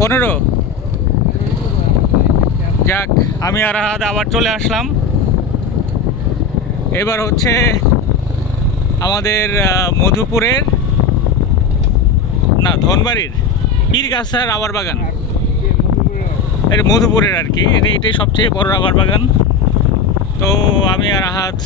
15। যাক, আমি আর আহাদ আবার চলে আসলাম। এবার হচ্ছে আমাদের মধুপুরের না ধনবাড়ির পীরগাছা রাবার বাগান। এটা মধুপুরের আর কি, এটাই সবচেয়ে বড় রাবার বাগান। তো আমি আর আহাদ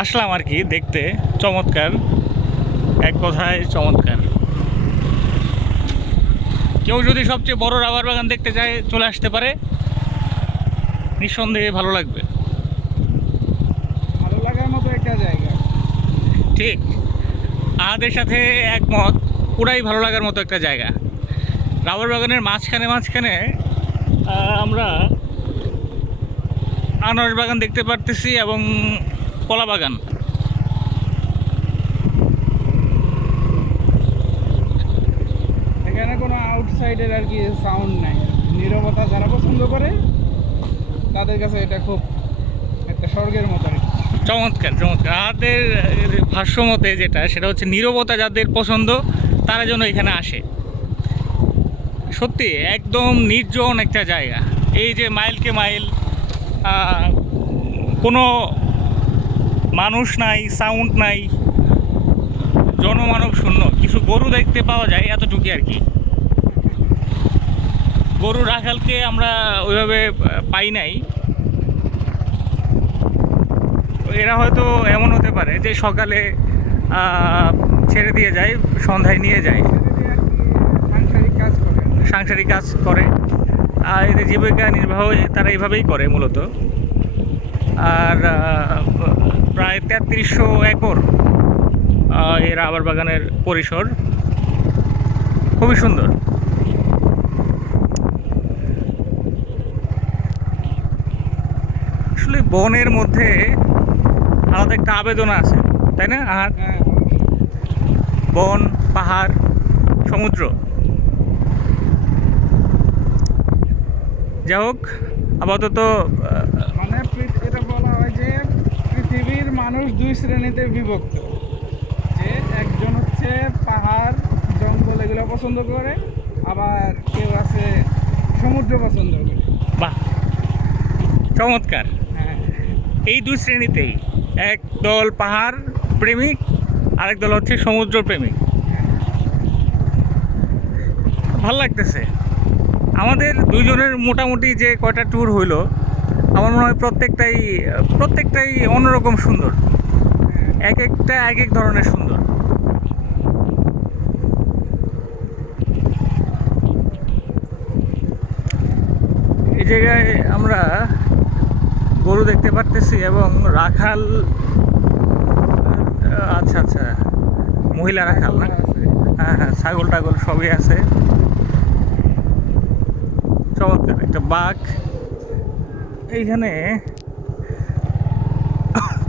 আসলাম আর কি দেখতে। চমৎকার, এক কথায় চমৎকার। কেউ যদি সবচেয়ে বড় রাবার বাগান দেখতে চায় চলে আসতে পারে, নিঃসন্দেহে ভালো লাগবে। ভালো লাগার মতো একটা জায়গা। ঠিক, আমাদের সাথে একমত, পুরাই ভালো লাগার মতো একটা জায়গা। রাবার বাগানের মাঝখানে মাঝখানে আমরা আনারস বাগান দেখতে পারতেছি এবং কলা বাগান। এখানে কোনো আউটসাইডের আর কি সাউন্ড নাই, নীরবতা যারা পছন্দ করে তাদের কাছে এটা খুব একটা স্বর্গের মতো আর কি। চমৎকার চমৎকার। আমাদের ভাষ্য মতে যেটা, সেটা হচ্ছে নীরবতা যাদের পছন্দ তারা যেন এখানে আসে। সত্যি একদম নির্জন একটা জায়গা। এই যে মাইলকে মাইল কোনো মানুষ নাই, সাউন্ড নাই, জনমানব শূন্য। কিছু গরু দেখতে পাওয়া যায়, এতটুকুই আর কি। গরু রাখালকে আমরা ওইভাবে পাই নাই। এরা হয়তো এমন হতে পারে যে সকালে ছেড়ে দিয়ে যায়, সন্ধ্যায় নিয়ে যায়, সাংসারিক কাজ করে। সাংসারিক কাজ করে। আর এদের জীবিকা নির্বাহ তারা এইভাবেই করে মূলত। আর প্রায় 3300 একর এই রাবার বাগানের পরিসর, খুবই সুন্দর। আসলে বনের মধ্যে আলাদা একটা আবেদন আছে, তাই না? আর হ্যাঁ, বন, পাহাড়, সমুদ্র, যাই হোক আপাতত মানে এটা বলা হয় যে পৃথিবীর মানুষ দুই শ্রেণীতে বিভক্ত। যে একজন হচ্ছে পাহাড় জঙ্গল এগুলো পছন্দ করে, আবার কেউ আছে সমুদ্র পছন্দ করে। বাহ, চমৎকার। হ্যাঁ, এই দুই শ্রেণীতেই, এক দল পাহাড় প্রেমিক, আরেক দল হচ্ছে সমুদ্র প্রেমিক। ভাল লাগতেছে। আমাদের দুইজনের মোটামুটি যে কয়টা ট্যুর হইলো, আমার মনে হয় প্রত্যেকটাই অন্যরকম সুন্দর। এক একটা এক এক ধরনের সুন্দর। এই জায়গায় আমরা গরু দেখতে পারতেছি এবং রাখাল, আচ্ছা আচ্ছা, মহিলা রাখাল না? হ্যাঁ হ্যাঁ, ছাগল টাগল সবই আছে। চমৎকার একটা বাঘ। এইখানে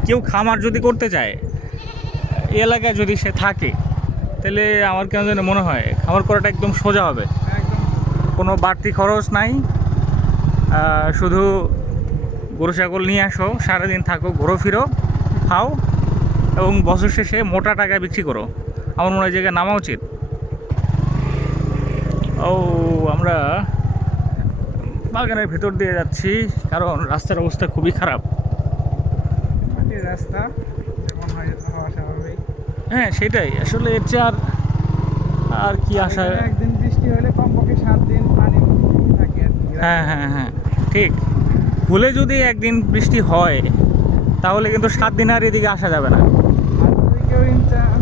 কেউ খামার যদি করতে চায়, এই এলাকায় যদি সে থাকে, তাহলে আমার কেন যেন মনে হয় খামার করাটা একদম সোজা হবে। একদম। কোনো বাড়তি খরচ নাই। শুধু গরু ছাগল নিয়ে আসো, সারাদিন থাকো, ঘোরো ফিরো, খাও এবং বছর শেষে মোটা টাকায় বিক্রি করো। আমার মনে হয় জায়গায় নামা উচিত। ও, আমরা বাগানের ভেতর দিয়ে যাচ্ছি, কারণ রাস্তার অবস্থা খুবই খারাপ। মাটির রাস্তা যেমন হয় হওয়া স্বাভাবিক। হ্যাঁ সেটাই, আসলে এর চেয়ে আর কি আশা। এখানে একদিন বৃষ্টি হলে কমপক্ষে 7 দিন পানি থাকে আর কি। হ্যাঁ হ্যাঁ হ্যাঁ, ঠিক। ভুলে যদি একদিন বৃষ্টি হয়, তাহলে কিন্তু 7 দিন আর এদিকে আসা যাবে না। আর যদি কেউ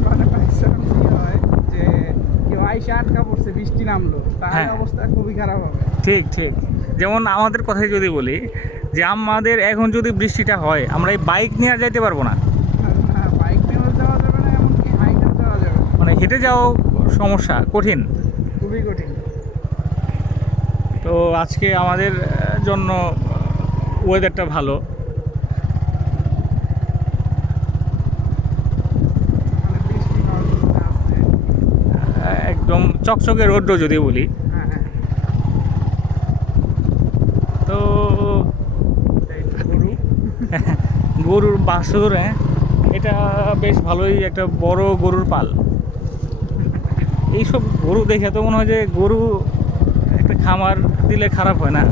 মানে কি হয় যে কেউ আইসা আটকা পড়ছে, বৃষ্টি নামলো, তাহলে হ্যাঁ। অবস্থা খুবই খারাপ হবে। ঠিক ঠিক, যেমন আমাদের কথাই যদি বলি, যে আমাদের এখন যদি বৃষ্টিটা হয়, আমরা এই বাইক নিয়ে আর যাইতে পারবো না। আর না, বাইক নিয়েও যাওয়া যাবে না, এমনকি হাইটেও যাওয়া যাবে না। মানে হেঁটে যাওয়া সমস্যা, কঠিন। খুবই কঠিন। তো আজকে আমাদের জন্য ওয়েদারটা ভালো। মানে বৃষ্টি হওয়ার কথা আছে। একদম চকচকে রৌদ্র যদি বলি। হ্যাঁ হ্যাঁ, তো এই গরু। গরুর বাছুর, এটা বেশ ভালোই একটা বড় গরুর পাল। এইসব গরু দেখে তো মনে হয় যে গরু একটা খামার দিলে খারাপ হয় না।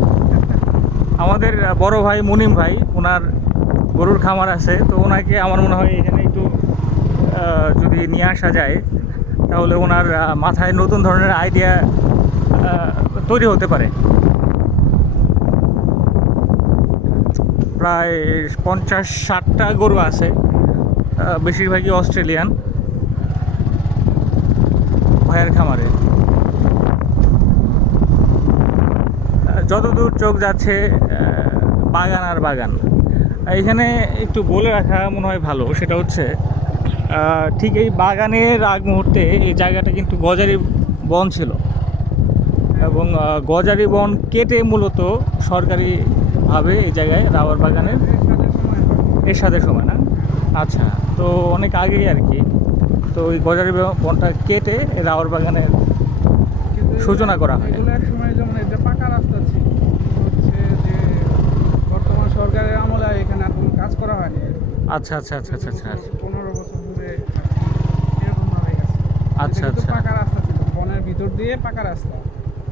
আমাদের বড় ভাই মুনিম ভাই, ওনার গরুর খামার আছে, তো ওনাকে আমার মনে হয় এখানে একটু যদি নিয়ে আসা যায় তাহলে ওনার মাথায় নতুন ধরনের আইডিয়া তৈরি হতে পারে। প্রায় 50-60টা গরু আছে, বেশিরভাগই অস্ট্রেলিয়ান ভাইয়ের খামারে। যতদূর চোখ যাচ্ছে বাগান আর বাগান। এখানে একটু বলে রাখা মনে হয় ভালো, সেটা হচ্ছে ঠিক এই বাগানের আগ মুহূর্তে এই জায়গাটা কিন্তু গজারি বন ছিল, এবং গজারি বন কেটে মূলত সরকারিভাবে এই জায়গায় রাবার বাগানের এরশাদের সময় না, আচ্ছা, তো অনেক আগেই আর কি, তো ওই গজারি বনটা কেটে রাবার বাগানের সূচনা করা হয়। এগুলো এক সময় যেমন এটা পাকা রাস্তা ছিল, হচ্ছে যে বর্তমান সরকারের আমলে এখানে আর কোনো কাজ করা হয়নি। আচ্ছা আচ্ছা আচ্ছা আচ্ছা আচ্ছা 15 বছর ধরে এরকম হয়ে গেছে। আচ্ছা এটা কিন্তু আচ্ছা, পাকা রাস্তা ছিল, বনের ভিতর দিয়ে পাকা রাস্তা।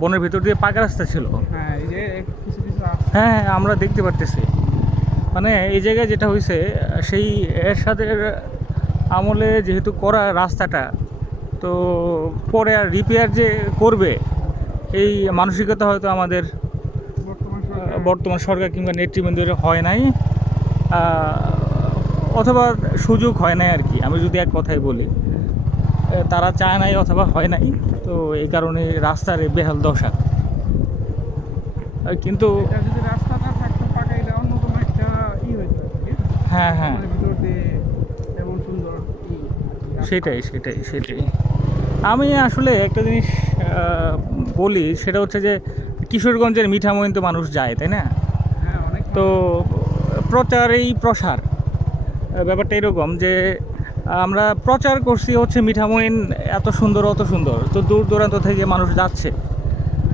বনের ভিতর দিয়ে পাকা রাস্তা ছিল। হ্যাঁ, এই যে কিছু কিছু আছে। হ্যাঁ, আমরা দেখতে পারতেছি। মানে এই জায়গায় যেটা হয়েছে, সেই এরশাদের আমলে যেহেতু করা রাস্তাটা, তো পরে আর রিপেয়ার যে করবে এই মানসিকতা হয়তো আমাদের বর্তমান সরকার কিংবা নেতৃবৃন্দের হয় নাই, অথবা সুযোগ হয় নাই আর কি। আমি যদি এক কথায় বলি, তারা চায় নাই অথবা হয় নাই, তো এই কারণে রাস্তার এই বেহাল দশা। কিন্তু এটা যদি রাস্তাটা থাকতো পাকা, এটা অন্যতম একটা হইতো আর কি। হ্যাঁ হ্যাঁ, বনের ভিতর দিয়ে এমন সুন্দর সেটাই সেটাই সেটাই। আমি আসলে একটা জিনিস বলি, সেটা হচ্ছে যে কিশোরগঞ্জের মিঠামইন তো মানুষ যায়, তাই না? হ্যাঁ, অনেক তো প্রচারেই প্রসার, ব্যাপারটা এরকম যে আমরা প্রচার করছি হচ্ছে মিঠামইন এত সুন্দর অত সুন্দর, তো দূর দূরান্ত থেকে মানুষ যাচ্ছে।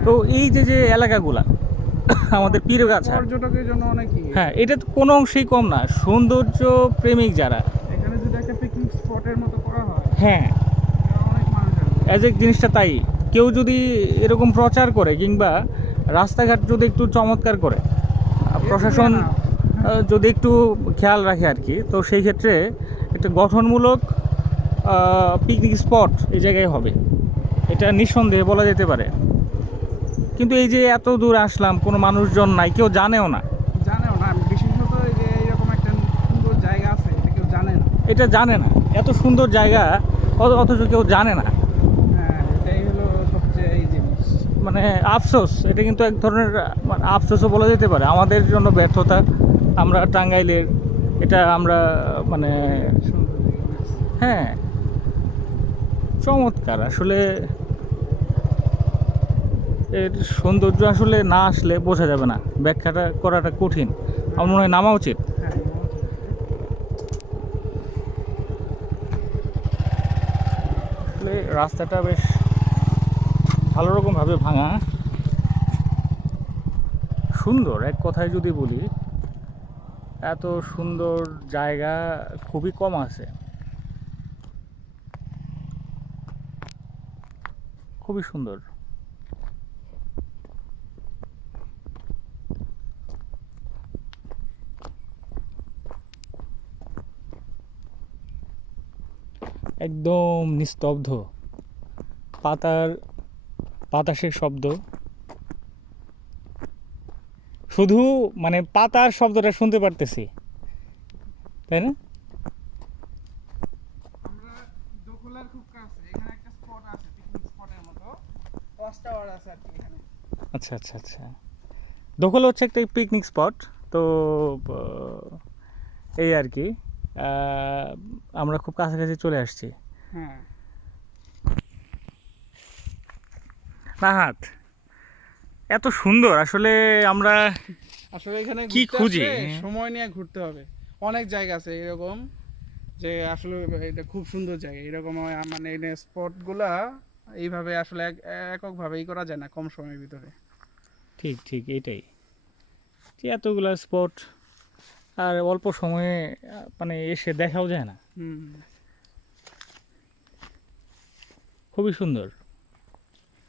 তো এই যে যে এলাকাগুলা আমাদের পীরগাছা, পর্যটকের জন্য অনেকই। হ্যাঁ, এটা তো কোনো অংশেই কম না। সৌন্দর্য প্রেমিক যারা, এখানে যদি একটা পিকনিক স্পটের মতো করা হয়, হ্যাঁ, অনেক মানুষ আসবে। অ্যাজ এ জিনিসটা তাই। কেউ যদি এরকম প্রচার করে কিংবা রাস্তাঘাট যদি একটু চমৎকার করে, প্রশাসন যদি একটু খেয়াল রাখে আর কি, তো সেই ক্ষেত্রে একটা গঠনমূলক পিকনিক স্পট এই জায়গায় হবে, এটা নিঃসন্দেহে বলা যেতে পারে। কিন্তু এই যে এত দূর আসলাম, কোনো মানুষজন নাই, কেউ জানেও না। জানেও না, বিশেষত এই যে এরকম একটা সুন্দর জায়গা আছে, এটা কেউ জানে না। এটা জানে না, এত সুন্দর জায়গা অথচ কেউ জানে না। হ্যাঁ, এটাই হলো সবচেয়ে এই জিনিস। মানে আফসোস, এটা কিন্তু এক ধরনের আফসোসও বলা যেতে পারে আমাদের জন্য, ব্যর্থতা। আমরা টাঙ্গাইলের, এটা আমরা মানে সুন্দর জিনিস। হ্যাঁ, চমৎকার আসলে। এর সৌন্দর্য আসলে না আসলে বোঝা যাবে না, ব্যাখ্যাটা করাটা কঠিন। আমার মনে হয় নামা উচিত। হ্যাঁ, আসলে রাস্তাটা বেশ ভালো রকমভাবে ভাঙা, সুন্দর। এক কথায় যদি বলি, এত সুন্দর জায়গা খুবই কম আছে, খুবই সুন্দর। একদম নিস্তব্ধ, পাতার বাতাসের শব্দ, শুধু মানে পাতার শব্দটা শুনতে পারতেছি, তাই না? আমরা দখলার খুব কাছে, এখানে একটা স্পট আছে, পিকনিক স্পটের মতো ওয়াচ টাওয়ার আছে আর কি এখানে। আচ্ছা আচ্ছা আচ্ছা, দখল হচ্ছে একটা পিকনিক স্পট। তো এই আর কি, আমরা খুব কাছাকাছি চলে আসছি। হ্যাঁ, নাহাত, এত সুন্দর আসলে আমরা আসলে এখানে কি ঘুরতে খুঁজি? আসলে সময় নিয়ে ঘুরতে হবে। অনেক জায়গা আছে এরকম, যে আসলে এটা খুব সুন্দর জায়গা। এরকম মানে এই স্পটগুলা এইভাবে আসলে এককভাবেই করা যায় না কম সময়ের ভিতরে। ঠিক ঠিক, এইটাই যে এতগুলা স্পট আর অল্প সময়ে মানে এসে দেখাও যায় না। হুম। খুবই সুন্দর।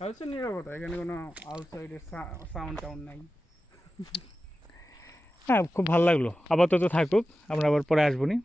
হচ্ছে নিরাপত্তা, এখানে কোনো আউটসাইডের সাউন্ড টাউন্ড নাই। হ্যাঁ, খুব ভালো লাগলো। আপাতত থাকুক, আমরা আবার পরে আসবো নি।